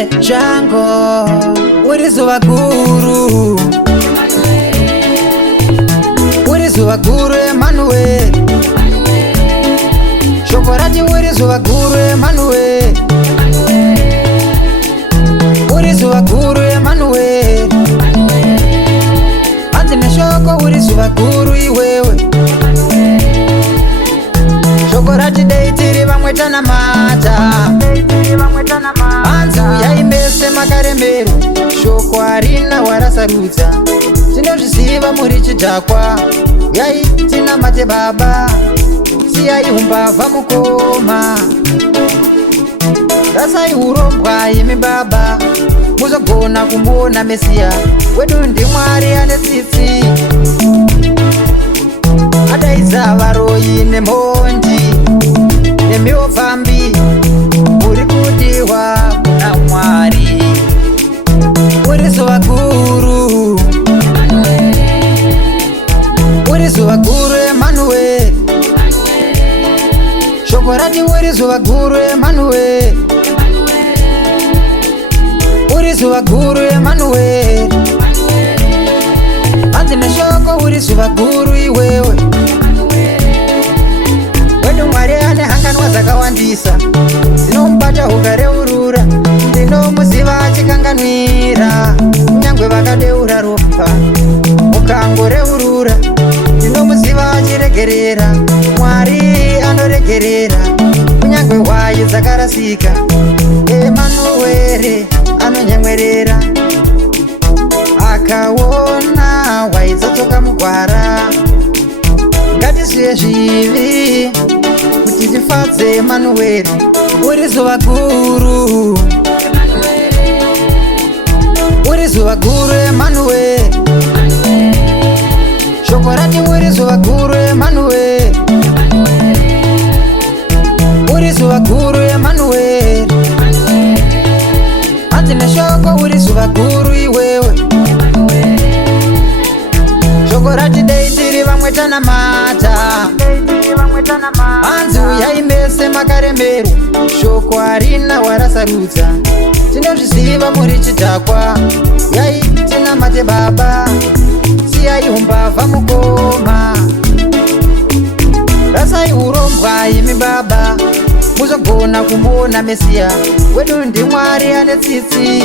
Shango uri zuva guru, uri zuva guru Emmanuel. Shoko rati uri zuva guru Emmanuel, uri zuva guru Emmanuel. Anzi neshoko uri zuva guru iwewe. Shoko rati dei tiri vamwe tanamata, anzi uyai mese makarembero. Shoko harina warasarudza, tinozviziva muri chidhakwa. Uyai tinamate baba, siyai umbavha mukoma. Rasai urombwa imi baba, muzogona kumuona Mesiya wedu. Ndimwari ane tsitsi, adaidza varoyi nemhondi nemiwo pfambi. Uri kudiwa kuna Mwari, uri zuva guru, uri zuva guru Emmanuel. Shoko rati uri zuva guru Emmanuel, uri zuva guru Emmanuel. Anzi neshoko uri zuva guru iwewe. Wedu Mwari ane hanganwa dzakawandisa, dzinomubata ukareurura. Ndinomuziva achikanganwira, kunyangwe vakadeura ropa mukangoreurura. Ndinomuziva achiregerera, Mwari anoregerera, kunyangwe hwai dzakarasika. Emanuwere anonyemwerera, akaona hwai dzadzoka mugwara. Ngatisiye zvivi kuti tifadze Emanuwere. Uri zuva guru, uri zuva guru Emanuel. Shoko rati uri zuva guru Emanuel, uri zuva guru Emanuel. Anzi neshoko uri zuva guru iwewe. Shoko rati dei tiri vamwe tanamata, anzi uyai mese makarembero. Shoko harina warasarudza, tinozviziva muri chidhakwa. Uyai tinamate baba, siyai umbavha mukoma. Rasai urombwa imi baba, muzogona kumuona Mesiya wedu. Ndimwari ane tsitsi,